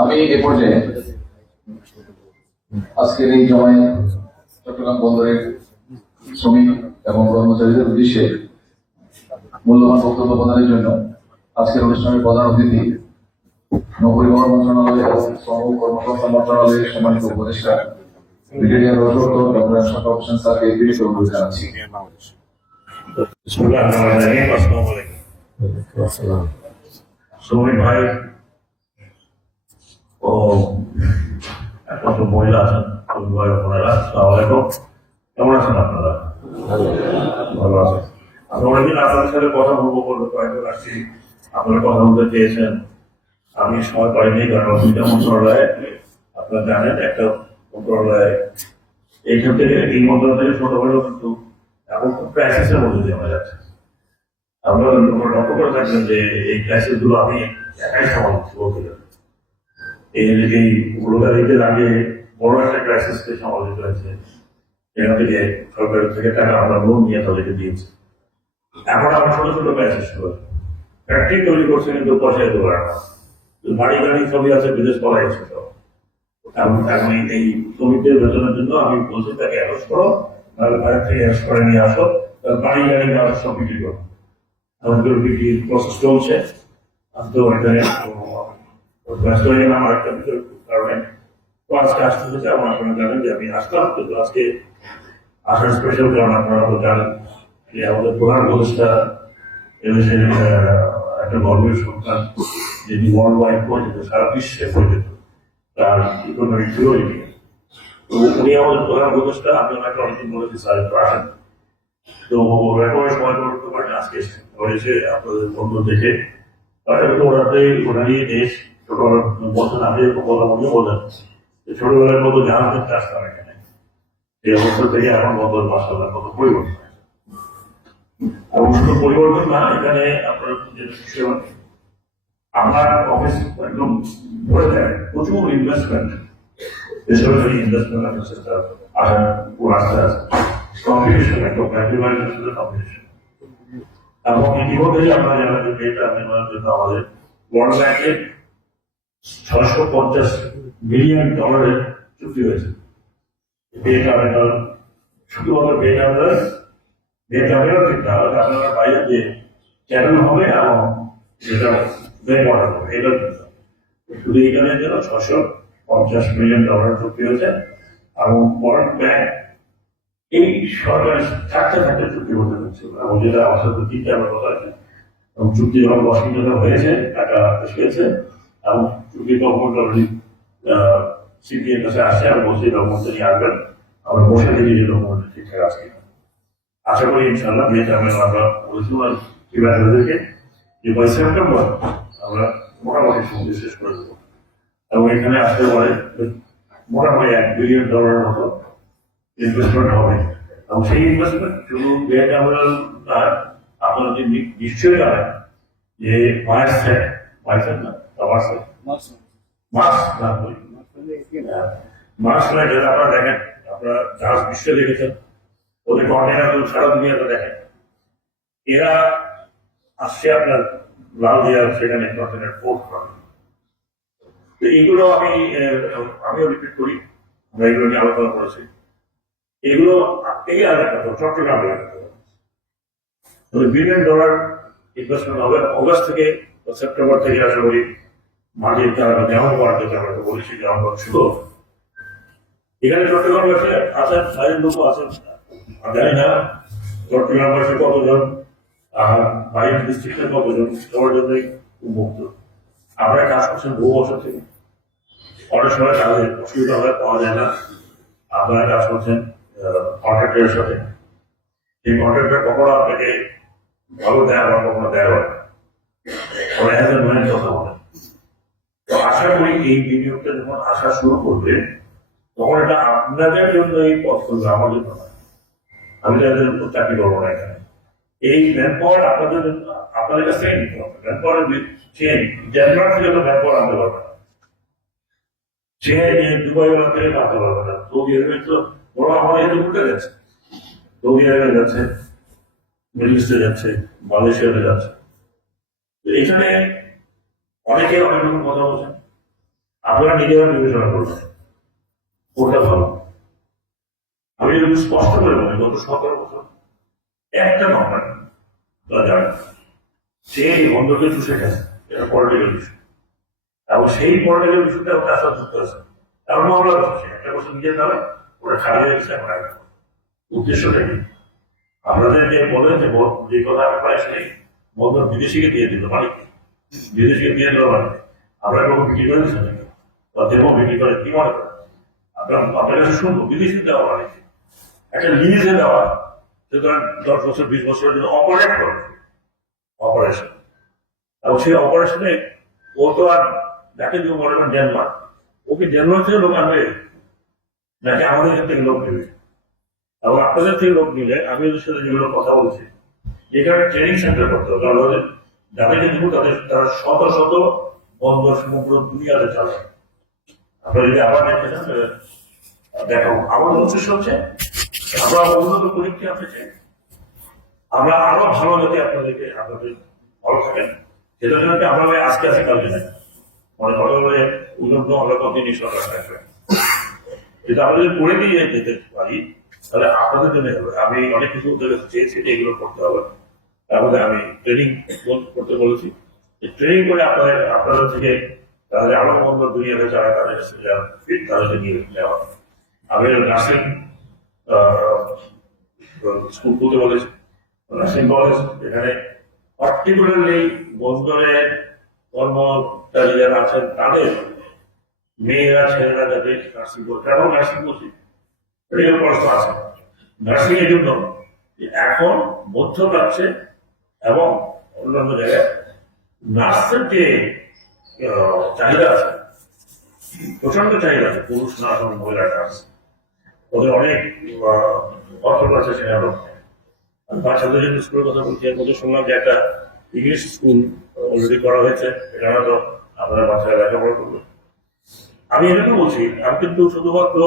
আমি এ পর্যায়ে আজকের এই জমায় চট্টগ্রাম বন্দরের শ্রমিক এবং কর্মচারীদের উদ্দেশ্যে মূল্যবান বক্তব্য প্রদানের জন্য আজকের অনুষ্ঠানের প্রধান অতিথি নৌপরিবহন মন্ত্রণালয় এবং শ্রম কর্মসংস্থান মন্ত্রণালয়ের সম্মানিত উপদেষ্টা, ব্রিগেডিয়ার রসুল ডক্টর আশরাফ হোসেন স্যারকে বিনীত অনুরোধ জানাচ্ছি। শ্রমিক ভাই ও একমাত্র মহিলা আছেন শ্রমিক ভাই আলাইকুম। কেমন আছেন আপনারা? ভালো আছেন। আমি অনেকদিন আপনাদের সাথে কথা বলব বলব কয়েকবার আসছি। আপনারা কথা বলতে চেয়েছেন। আমি সময় পাইনি কারণ দুইটা মন্ত্রণালয়ে আপনারা জানেন একটা মন্ত্রণালয়ে এইখান থেকে এই মন্ত্রণালয় থেকে ছোট হলেও কিন্তু এখন খুব ক্রাইসিসের মধ্যে দিয়ে আমরা যাচ্ছি। আমরা লক্ষ্য করে থাকবেন যে এই ক্রাইসিসগুলো আমি একাই সামাল গেলে। এই যে এই গ্লোবালিটির আগে বড় একটা ক্রাইসিসকে সামাল দিতে হয়েছে এখান থেকে সরকারের থেকে টাকা আমরা লোন নিয়ে তাদেরকে দিয়েছি। এখন আমরা ছোট ছোট ক্রাইসিস শুরু ফ্যাক্টরি তৈরি করছে কিন্তু পয়সা দিতে পারে না। বাড়ি গাড়ি সবই আছে, বিদেশ পলাই আছে সব। এখন এই- শ্রমিকদের বেতনের জন্য আমি বলছি, তাকে অ্যারেস্ট করো নাহলে বাইরে থেকে অ্যারেস্ট করে নিয়ে আসো, তাহলে বাড়ি গাড়ি সব বিক্রি করো। আমাদের বিক্রির প্রসেস চলছে? আমি তো এখানে আহ, ব্যস্ত হয়ে গেলাম আরেকটা বিষয়ের কারণে। তো আজকে আসতে হয়েছে আমার আপনারা জানেন যে আমি আসলাম কিন্তু আজকে আসার স্পেশাল কারণ আপনারা তো জানেন। যে আমাদের প্রধান উপদেষ্টা এদেশের আহ, একটা গর্বের সন্তান যিনি ওয়ার্ল্ড ওয়াইড পরিচিত সারা বিশ্বে পরিচিত তার ইকোনমিক থিওরি নিয়ে। উনি আমাদের প্রধান উপদেষ্টা আমি ওনাকে অনেকদিন বলেছি স্যার একটু আসেন। তো ছোটবেলার মতো জাহাজ দেখতে আসতাম এখানে পরিবর্তন না, এখানে আপনার আমার অফিস একদম ভরে যায়, প্রচুর ইনভেস্টমেন্ট বেসরকারি ইনভেস্টমেন্ট আসার রাস্তা আছে। একদম ফ্যামিলি ম্যানেজের সাথে কম্পিটিশন এবং ইতিমধ্যেই আপনারা জানেন যে ডেটা নেওয়ার জন্য আমাদের ওয়ার্ল্ড ব্যাংকে ছয়শো পঞ্চাশ মিলিয়ন ডলারের চুক্তি হয়েছে পে টার্মিনাল শুধুমাত্র পে টার্মিনাল পে টার্মিনাল ঠিক না আপনারা বাইরে যে চ্যানেল হবে এবং যেটা বে হবে এটা শুধু এখানে যেন ছশো পঞ্চাশ মিলিয়ন ডলার চুক্তি হয়েছে এবং ওয়ার্ল্ড ব্যাংক এই সরকার চারটে চারটে চুক্তি হতে হচ্ছে এবং যেটা আমার সাথে তিনটে আমার কথা আছে এবং চুক্তি যখন ওয়াশিংটনে হয়েছে, টাকা এসেছে, এবং চুক্তি ডকুমেন্ট অলরেডি সিপিএর কাছে আসছে আর বলছি ডকুমেন্ট নিয়ে আসবেন। আমরা বসে দেখি যে ডকুমেন্ট ঠিকঠাক আছে আশা করি ইনশাল্লাহ বিয়ে যাবেন আমরা বলেছিলাম কীভাবে যে বাই সেপ্টেম্বর আমরা মোটামুটি সন্ধে শেষ করে দেবো। এবং এখানে আসতে পারে মোটামুটি এক বিলিয়ন ডলারের মতো ইনভেস্টমেন্ট হবে এবং সেই ইনভেস্টমেন্ট শুধু বেড আমরাল না আপনারা যদি নি- নিশ্চয়ই জানেন যে মায়ের সেট মায়ের সেট না আমার সেট মাস না বলি মাস না যেটা আপনারা দেখেন আপনারা জাহাজ বিশ্ব দেখেছেন ওদের কন্টেনার সারা দুনিয়াতে দেখেন এরা আসছে আপনার লাল দিয়ার সেখানে কন্টেনার পোর্ট করে তো এইগুলো আমি আহ, আমিও রিপিট করি আমরা এগুলো নিয়ে আলোচনা করেছি এগুলো এই আর একটা চট্টগ্রামে। তবে বিলিয়ন ডলার ইনভেস্টমেন্ট হবে অগস্ট থেকে সেপ্টেম্বর থেকে আশা করি মাটির তারা যেমন করার যেটা আমরা বলেছি যেমন করা শুরু। এখানে চট্টগ্রাম বাসে আছেন বাইরের লোক আছেন জানি না চট্টগ্রাম বাসে কতজন বাইরের ডিস্ট্রিক্টের কতজন, সবার জন্যই উন্মুক্ত আমরা কাজ করছেন বহু বছর থেকে অনেক সময় কাজের অসুবিধা হয়, পাওয়া যায় না আপনারা কাজ করছেন কন্ট্রাক্টরের সাথে। এই কন্ট্রাক্টর কখনো আপনাকে ভালো দেয় আবার কখনো দেয় তো আশা করি এই বিনিয়োগটা যখন আসা শুরু করবে, তখন এটা আপনাদের জন্য এই পথ করবে আমার জন্য না। আমি তাদের চাকরি করব না এখানে। এই ম্যান পাওয়ার আপনাদের আপনাদের কাছ থেকে ম্যান পাওয়ার চেন ডেনমার্ক থেকে তো ম্যান পাওয়ার আনতে পারবে না। সে দুবাই থেকে আনতে পারবে না। সৌদি আরবে তো বড় আমার উল্টে গেছে সৌদি আরবে যাচ্ছে মিডল যাচ্ছে মালয়েশিয়াতে যাচ্ছে। এখানে অনেকে অনেক রকম কথা বলছেন। আপনারা নিজেরা বিবেচনা করবেন। কোনটা ভালো? আমি স্পষ্ট করে বলি, গত সতেরো বছর একটা নম্বর তারা জানেন সে বন্ধকে চুষে গেছে, এটা পলিটিক্যাল ইস্যু এবং সেই পলিটিক্যাল ইস্যুটা তার সাথে যুক্ত আছে এমন মামলা একটা বছর নিজের নামে ওরা খারিয়ে এখন আর উদ্দেশ্যটা কি আপনাদেরকে বলে যে যে কথা আপনারা সেই বন্ধ বিদেশিকে দিয়ে দিল মালিক বিদেশিকে দিয়ে দিল মানে আমরা কোনো বিক্রি করে দিচ্ছি নাকি বা দেবো বিক্রি করে কি মনে করেন? আপনার আপনার কাছে শুনব বিদেশি দেওয়া মানে একটা লিজে দেওয়া, সুতরাং দশ বছর, বিশ বছরের জন্য অপারেট করে অপারেশন এবং সেই অপারেশনে ও তো আর যাকে যে মনে করেন ডেনমার্ক ওকে ডেনমার্ক থেকে লোক আনবে? নাকি আমাদের থেকে লোক নেবে এবং আপনাদের থেকে লোক নিলে আমি ওদের সাথে যেগুলো কথা বলছি এখানে ট্রেনিং সেন্টার করতে হবে। কারণ ওদের যাদেরকে দিব তাদের তারা শত শত বন্ধ সমগ্র দুনিয়াতে চালায়। আপনারা যদি আবার দেখতে চান তাহলে দেখো আমাদের উদ্দেশ্য হচ্ছে আমরা উন্নত পরীক্ষা আপনি চাই। আমরা আরও ভালো যাতে আপনাদেরকে আপনাদের ভালো থাকেন। সেটার জন্য আমরা আজকে আছে কালকে নাই? মানে কথা বলে উন্নত আমরা কতদিনই সরকার থাকবে? যদি করে দিয়ে যেতে পারি, তাহলে আপনাদের জন্য হবে। আমি অনেক কিছু ওদের কাছে চেয়েছি যে এগুলো করতে হবে। তারপরে আমি ট্রেনিং করতে বলেছি। ট্রেনিং করে আপনাদের আপনাদের থেকে তাদের আরও বন্ধ দুনিয়াতে যারা তাদের কাছে ফিট তাদেরকে নিয়ে নেওয়া আমি নার্সিং স্কুল খুলতে বলেছি নার্সিং কলেজ এখানে পার্টিকুলারলি বন্দরের কর্মচারী যারা আছেন, তাদের মেয়েরা, ছেলেরা যাতে নার্সিং করবে কেন নার্সিং করছি মেডিকেল প্রশ্ন আছে। নার্সিং এর জন্য এখন মধ্যপ্রাচ্যে এবং অন্যান্য জায়গায় নার্সের যে চাহিদা আছে প্রচণ্ড চাহিদা আছে, পুরুষ নার্স এবং মহিলা নার্স। ওদের অনেক অর্থ আছে সেখানে। বাচ্চাদের জন্য স্কুলের কথা বলছি, এর মধ্যে শুনলাম যে একটা ইংলিশ স্কুল অলরেডি করা হয়েছে, এখানে তো আপনারা বাচ্চারা লেখাপড়া করবে আমি এটা তো বলছি, আমি কিন্তু শুধুমাত্র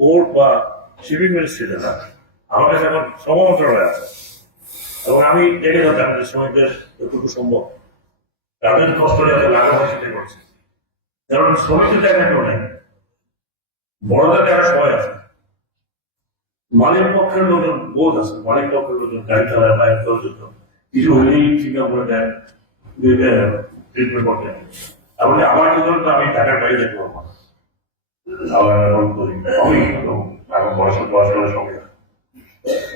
কোর্ট বা সিভিল মিনিস্ট্রিতে না, আমার কাছে এখন শ্রম মন্ত্রণালয় আছে। এবং আমি দেখে যাচ্ছি আমাদের শ্রমিকদের যতটুকু সম্ভব। তাদের কষ্ট যাতে লাঘব হয় সেটাই করছি। কারণ শ্রমিকদের দেখা কেউ নেই। বড়দের দেখা সবাই আছে। মালিক পক্ষের লোকজন বোধ আছে। মালিক পক্ষের লোকজন গাড়ি চালায়, বাইক করার জন্য কিছু হলেই সিঙ্গাপুরে দেয় ট্রিটমেন্ট করতে তাহলে আমার জন্য তো আমি টাকার বাইরে যেতে পারব না। আবার এমন করি আমি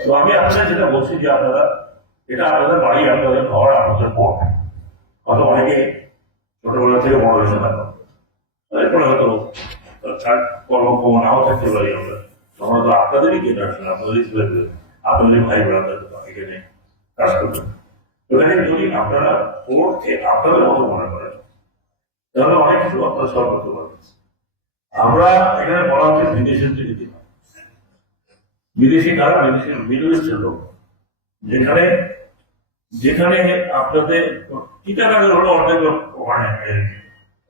তো আমি আপনাদের যেটা বলছি যে আপনারা, এটা আপনাদের বাড়ি, আপনাদের ঘর, আপনাদের পথ হয়তো অনেকে ছোটবেলা থেকে বড় হয়েছে না এরপরে হয়তো কর্মক্ষম নাও থাকতে পারি আমরা আমরা তো আপনাদেরই জেনারেশন আপনাদেরই ছেলে আপনাদেরই ভাই ব্রাদার এখানে কাজ করবে এখানে যদি আপনারা পড়তে আপনাদের মতো মনে করেন তাহলে অনেক কিছু আপনারা সলভ করতে পারবেন আমরা এখানে বলা হচ্ছে বিদেশের দিলাম বিদেশি কারা? বিদেশের মিডল ইস্টের লোক। যেখানে যেখানে আপনাদের টিকাকারের হলো অর্ধেক ওখানে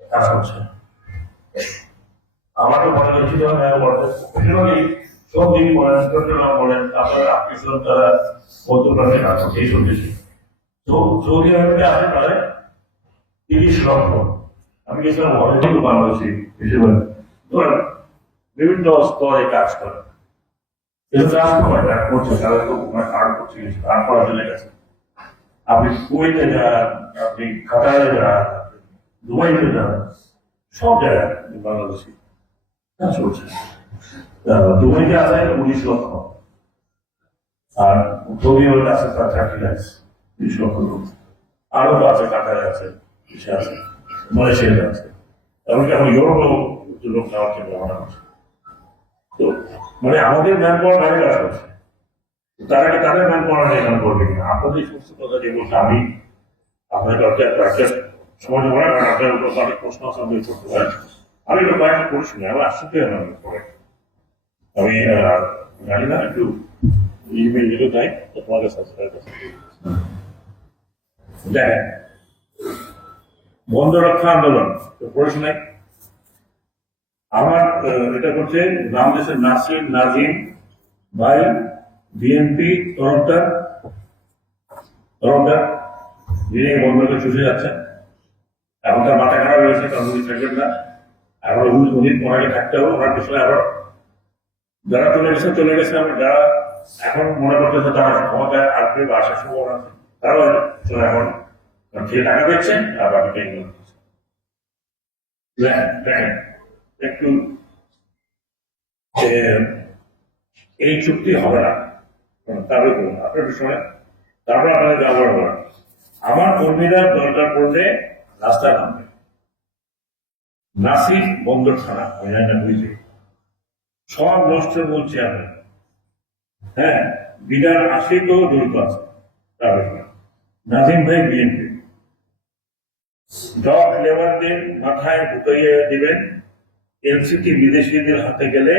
কাজ করছে। আমার তো মনে হচ্ছিল বেশিরভাগই সব দিক বলেন, চট্টগ্রাম বলেন আপনারা আত্মীয় তারা মধ্যপ্রান্তে কাজ করছে, এইসব দেশে। তো সৌদি আরবে আছে প্রায় তিরিশ লক্ষ। আমি গেছিলাম অনেকগুলো বাংলাদেশি বেশিরভাগ ধরেন বিভিন্ন স্তরে কাজ করে। আপনি যান দুবাইতে উনিশ লক্ষ। আর লক্ষ লোক। আরও আছে, কাতারে আছে। মালয়েশিয়াতে আছে এমনকি এখন ইউরোপেও লোক নেওয়ার জন্য ভাবনা করছে। তো মানে আমাদের ম্যান পাওয়ার বাইরে কাজ করছে তারা কি তাদের ম্যান পাওয়ার নিয়ে কাজ করবে কিনা আপনাদের এই সমস্ত কথা যে বলছে আমি আপনার কাছে একটা সমাজ মনে করেন আপনার উপর অনেক প্রশ্ন আছে, আমি করতে পারি। আমি তো কয়েকটা করিস না আমি আসতে আমি করে আমি জানি না, একটু ইমেল যেটা দেয় তো তোমাদের সাথে দেখেন বন্ধ রক্ষা আন্দোলন, তো পড়াশোনায় আমার এটা করছে বাংলাদেশের নাসিম নাজিম ভাই, বিএনপি, তরফদার তরফদার, যিনি বন্ধকে চুষে যাচ্ছেন। এখন তার মাথা খারাপ হয়েছে কারণ উনি থাকবেন না। এখন উনি উনি ওনাকে থাকতে হবে, ওনার পিছনে আবার যারা চলে গেছে চলে গেছে, আবার যারা এখন মনে করতেছে তারা ক্ষমতায় আসবে বা আসার সম্ভাবনা আছে, তারাও এখন যে টাকা দিচ্ছেন? আর দেখেন দেখেন একটু এই চুক্তি হবে না। তাহলে করুন। আপনার পিছনে তারপর আপনাদের ব্যবহার করেন আমার কর্মীরা দরকার পড়লে রাস্তায় নামবে। নাসিক বন্দর থানা, আমি জানি না বুঝছি সব নষ্ট বলছি আমি। হ্যাঁ বিদার আশিকেও জড়িত আছে। তার। নাজিম ভাই বিএনপি। ডক লেবারদের মাথায় ঢুকাইয়ে দিবেন। এনসিটি বিদেশিদের হাতে গেলে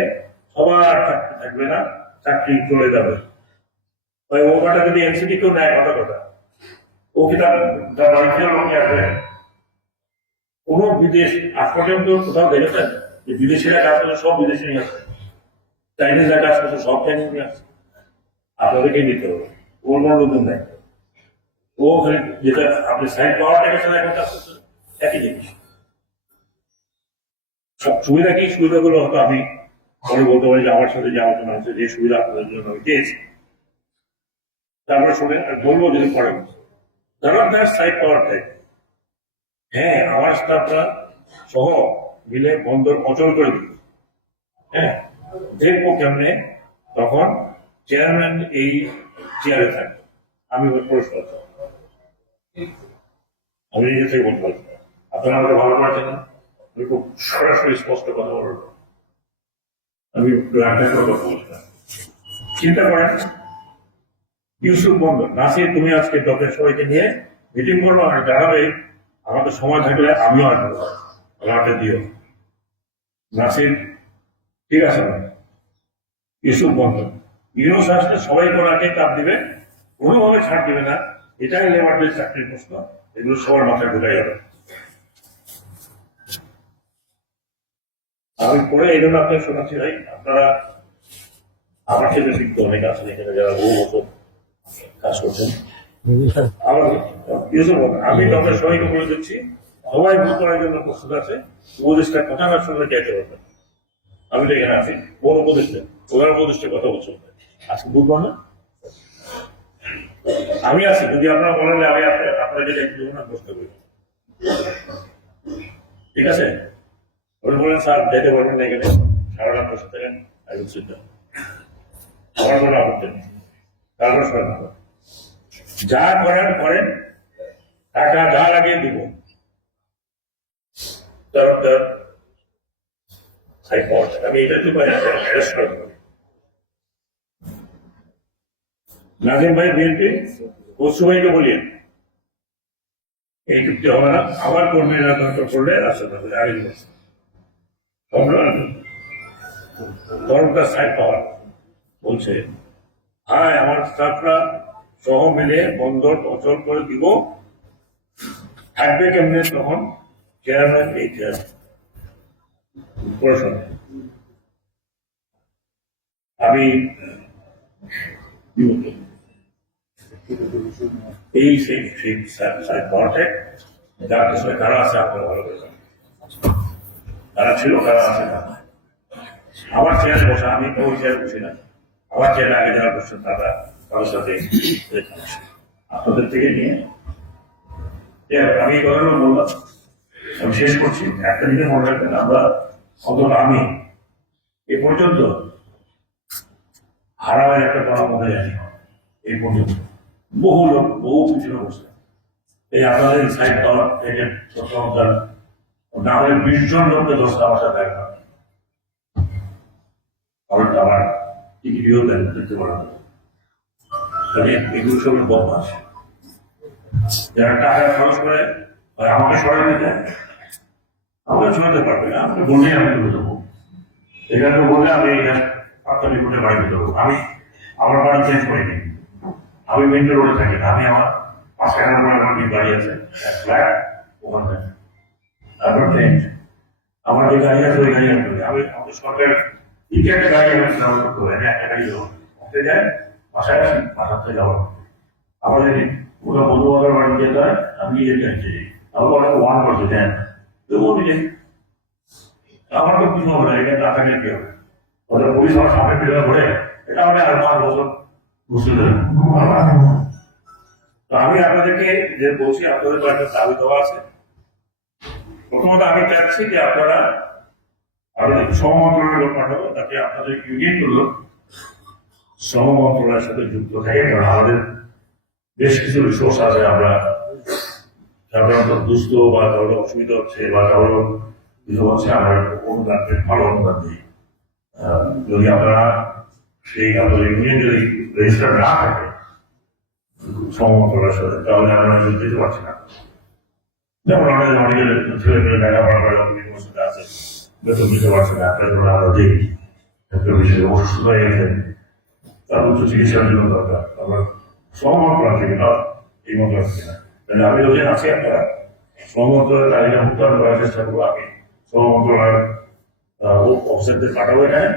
সবার চাকরি থাকবে না, চাকরি চলে যাবে। ওই ওখানটা যদি এনসিটি কেউ নেয়, কথা কথা। ও কি তার লোক আসবে? কোন বিদেশ আজ পর্যন্ত কোথাও দেখেছেন যে বিদেশিরা কাজ করছে সব বিদেশি নিয়ে আসছে চাইনিজরা কাজ করছে, সব চাইনিজ নিয়ে আসছে আপনাদেরকে নিতে হবে। ওর কোনো নতুন নেই। ও ওখানে যেটা আপনি সাইড পাওয়ার টাকা ছাড়া এখন কাজ করছেন একই জিনিস। সব সুবিধা কি? সুবিধাগুলো হয়তো আমি পরে বলতে পারি যে আমার সাথে যে আলোচনা হচ্ছে যে সুবিধা আপনাদের জন্য আমি পেয়েছি। তারপরে আর বলব যদি পরে সাইড পাওয়ার টাইপ হ্যাঁ আমার স্টাফরা সহ মিলে বন্দর অচল করে দিল। হ্যাঁ দেখব কেমনে তখন চেয়ারম্যান এই চেয়ারে থাকবে। আমি পরিষ্কার আমি নিজে থেকে বলতে পারছি। আপনারা আমাকে ভালো পারছেন না। আমি খুব সরাসরি স্পষ্ট কথা বলব আমি রান্না কথা বলছি। চিন্তা করেন। ইউসুফ বন্দর নাসির, তুমি আজকে দলের সবাইকে নিয়ে মিটিং করব আর জানাবে আমাদের সময় থাকলে আমিও আসব আমাকে দিও। নাসির, ঠিক আছে না ইউসুফ বন্দর ইউনুস আসলে সবাই ওনাকে চাপ দিবে। কোনোভাবে ছাড় দিবে না। এটাই লেবারদের চাকরির প্রশ্ন। এগুলো সবার মাথায় ঢুকাই যাবে। আমি পরে এই জন্য আপনাকে শোনাচ্ছি ভাই, আপনারা আমার ক্ষেত্রে শিখতে অনেক আছেন এখানে যারা বহু বছর কাজ করছেন। আমি ডক্টর সবাইকে বলে দিচ্ছি। সবাই ভুল করার জন্য প্রস্তুত আছে। উপদেশটা কথা না শুনলে চাইতে পারবেন আমি তো এখানে আছি। বড় উপদেশটা প্রধান উপদেশটা কথা বলছি আজকে বুঝব না? আমি আছি, যদি আপনারা বলেন আমি আপনাদের একটু না বসতে পারি। ঠিক আছে? উনি বলেন, স্যার, যেতে পারবেন না এখানে। সারা রাত বসে থাকেন একদম সিদ্ধ আমার কোনো আপত্তি নেই। তারপর যা করেন করেন, টাকা যা লাগিয়ে দিব। তার তার সাইড পাওয়ার টাকা। আমি এটা তো অ্যারেস্ট করে দেবো নাজিম ভাই, বিএনপি পশু ভাইকে বলিয়ে এই চুক্তি হবে না। আবার কর্মীরা দরকার করলে আসতে হবে আগে ধর্মটা সাইড পাওয়ার, বলছে। হ্যাঁ আমার স্টাফরা সহ মিলে বন্দর অচল করে দিব। থাকবে কেমনে তখন? চেয়ারম্যান এই চেয়ারম্যান আমি? এই সেই সেই পাওয়ারটা যার পিছনে কারা আছে আপনারা ভালো করে। কারা ছিল, কারা আছে আমার চেয়ারে বসা, আমি তো ওই চেয়ারে বসি না। আমার চেয়ারে আগে যারা বসছেন, তারা কারোর সাথে আপনাদের থেকে নিয়ে আমি বললাম। আমি শেষ করছি। একটা দিকে মনে রাখবেন, আমরা অন্তত আমি এ পর্যন্ত হারামের একটা কথা মনে জানি এই পর্যন্ত। বহু লোক বহু পিছনে বসে এই আপনাদের সাইড পাওয়ার এজেন্ট সচেতনতার না হলে বিশ জন লোককে দশটা সাথে দেখা হবে। কারণ আমার দেন দেখতে পারেন এগুলো সব যারা টাকা খরচ করে আমাকে সরাতে দেয় আমাকে সরাতে পারবে না আপনি আমি তুলে দেবো এখানে বললে আমি আপনার রিপোর্টে বাড়ি দিতে দেবো আমি আমার বাড়ি চেঞ্জ করিনি। আমি মেন্টে রোডে থাকি আমি আমার মাঝখানে আমার আমার গাড়ি আছে ফ্ল্যাট ওখানে থাকি। তারপর ট্রেন আমার যে গাড়ি আছে, ওই গাড়ি আমি আমি আমাদের সরকার ঠিক একটা গাড়ি আমি ট্রাভেল করতে হয় না একটা গাড়ি ঘুরতে যায়, বাসায় আসি, বাসার থেকে যাব আমার যদি ওরা মধুবাগার বাড়ি যেতে হয় আমি এর কাছে আমার অনেক ওয়ান করছে দেন তবুও নিজে। আমার তো কিছু হবে না, এটা না থাকলে কি হবে? ওদের পুলিশ আমার সামনে ফিরে ঘুরে এটা আমি আর পাঁচ বছর দেবেন তো আমি আপনাদেরকে যে বলছি, আপনাদের তো একটা দাবি দেওয়া আছে। প্রথমত আমি চাচ্ছি যে আপনারা আপনাদের শ্রম মন্ত্রণালয়ের লোক পাঠাবো, তাতে আপনাদের ইউনিয়নগুলো শ্রম মন্ত্রণালয়ের সাথে যুক্ত থাকে, কারণ আমাদের বেশ কিছু রিসোর্স আছে। আমরা সাধারণত দুস্থ বা কারোর অসুবিধা হচ্ছে বা কারোর কিছু হচ্ছে, আমরা অনুদান ভালো অনুদান দিই। যদি আপনারা সেই আপনাদের ইউনিয়ন যদি রেজিস্টার না থাকে মন্ত্রণালয়ের সাথে তাহলে আমরা যদি দিতে পারছি না। যেমন অনেক অনেকের ছেলে মেয়ে লেখাপড়া করে, অনেক ইউনিভার্সিটি আছে, বেতন দিতে পারছে না আপনার জন্য আমরা দিই একটা বিষয়ে অসুস্থ হয়ে গেছে তার উচ্চ চিকিৎসার জন্য দরকার। আমরা মন্ত্রণালয় থেকে না, এই মন্ত্রণালয় থেকে না। তাহলে আমি যদি আছি আপনারা মন্ত্রণালয়ের তালিকা উত্তর করার চেষ্টা করব, আমি মন্ত্রণালয়ের অফিসারদের পাঠাবো এখানে,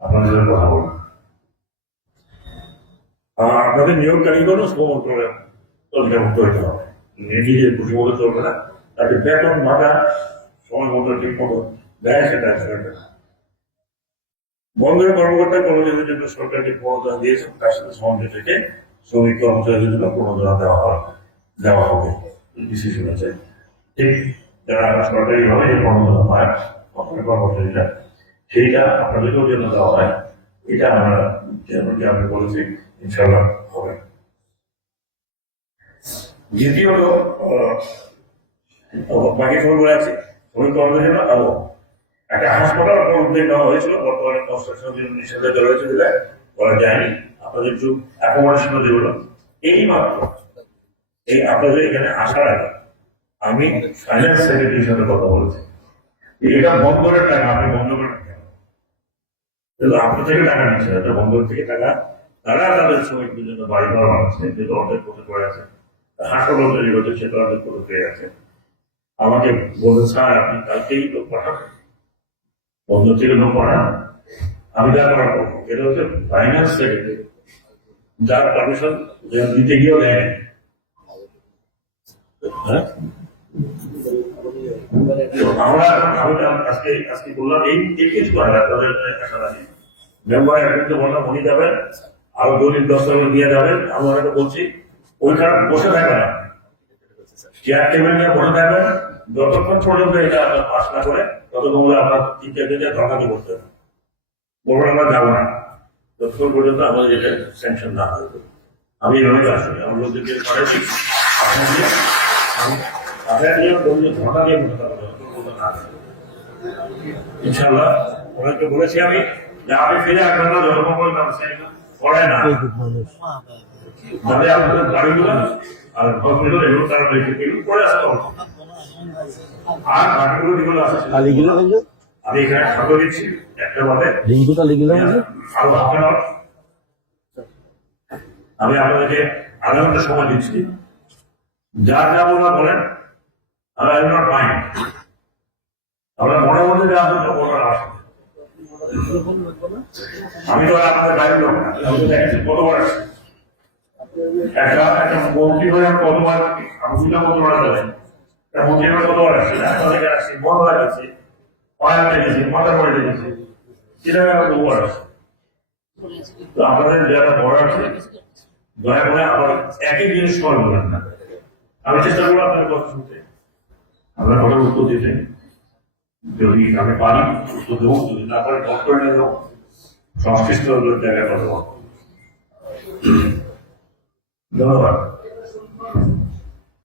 আপনাদের কথা বলব। আর আপনাদের নিয়োগকারীগণও শ্রম মন্ত্রণালয়ের হতে হবে। নিজে খুশি মতো চলবে না। তাকে বেতন ভাতা সময় মতো ঠিক মতো দেয় সেটা বন্দরের কর্মকর্তা কর্মচারীদের জন্য সরকার যে প্রণোদনা দিয়েছে। তার সাথে সঙ্গে থেকে শ্রমিক কর্মচারীদের জন্য প্রণোদনা দেওয়া হয়। দেওয়া হবে। ঠিক যারা সরকারি ভাবে যে প্রণোদনা পায় সরকারি কর্মচারীরা, সেইটা আপনাদেরকেও জন্য দেওয়া হয়। এটা আমরা যেমনটি আমি বলেছি ইনশাল্লাহ হবে। দ্বিতীয়ত বাকি খবর আছে। শ্রমিক কর্মচারী জন্য আরও একটা হাসপাতাল উদ্যোগ নেওয়া হয়েছিল। বর্তমানে কনস্ট্রাকশন জন্য নিষেধাজ্ঞা রয়েছে বলে করা যায়নি। আপনাদের একটু অ্যাকোমোডেশন দেবো। এই মাত্র এই আপনাদের এখানে আসার আগে আমি ফাইন্যান্স সেক্রেটারির সাথে কথা বলেছি। এটা বন্দরের টাকা আপনি বন্ধ করে রাখেন। কিন্তু আপনার থেকে টাকা নিচ্ছে না, এটা বন্দর থেকে টাকা তারা তাদের শ্রমিকদের জন্য বাড়ি ঘর বানাচ্ছে যেটা অর্ধেক করতে করে আছে। হাসপাতাল তৈরি করছে, সেটা অর্ধেক করতে পেরে আছে। আমাকে বললেন স্যার, আপনি কালকেই লোক পাঠাবেন। বন্ধ থেকে লোক পাঠান। আমি যা করার করব। এটা হচ্ছে ফাইন্যান্স সেক্রেটারি যার পারমিশন দিতে গিয়েও নেয় হ্যাঁ? তো আমরা আমি আজকে আজকে বললাম, এই কিছু করে তাদের মেম্বার একদিন বললাম, উনি যাবেন। আরও দলিল দস্তাবেজ দিয়ে যাবেন আমি ওনাকে বলছি ওইখানে বসে থাকবে না। চেয়ার টেবিল নিয়ে বসে থাকবেন, যতক্ষণ পর্যন্ত এটা আপনার পাস না করে, ততক্ষণ আপনার দিকে ধর্নাতে করতে হবে। বলবেন, আমরা যাব না। যতক্ষণ পর্যন্ত আমাদের এটা স্যাংশন না আমি এভাবে কাজ করি। আমি লোকদেরকে করেছি নিয়ে ইনশাল্লাহ ওনাকে বলেছি আমি যে আমি ফিরে না, যতক্ষণ পর্যন্ত করে না। বাড়িগুলো আর হসপিটাল এগুলো তারা রেখে এগুলো করে আসতে আর বাকিগুলো যেগুলো বলছো আমি এখানে খাবার দিচ্ছি একটা বাদে বলছো আরও হাফ অ্যান আওয়ার আমি আপনাদেরকে আধা ঘণ্টা সময় দিচ্ছি। যা যা বলবেন বলেন। আমি আই নট মাইন্ড আমরা মনের মধ্যে যা আসবে আমি তো লোক কতবার একটা একটা মন্ত্রী হয়ে কতবার আমি দুটা মন্ত্রী মারা যাবে একটা মন্ত্রী হয়ে কতবার আসছি। বন্ধ গেছি। পায়ে মাথা পড়ে সেটা বহুবার আসছি তো আপনাদের যারা বড় আছে, দয়া করে আবার একই জিনিস বলেন না। আমি চেষ্টা করব আপনার কথা শুনতে। আপনার কথার উত্তর দিতে। যদি আমি পারি উত্তর দেবো। যদি না পারি ডক্টর নিয়ে যাব। সংশ্লিষ্ট জায়গায় কথা ধন্যবাদ।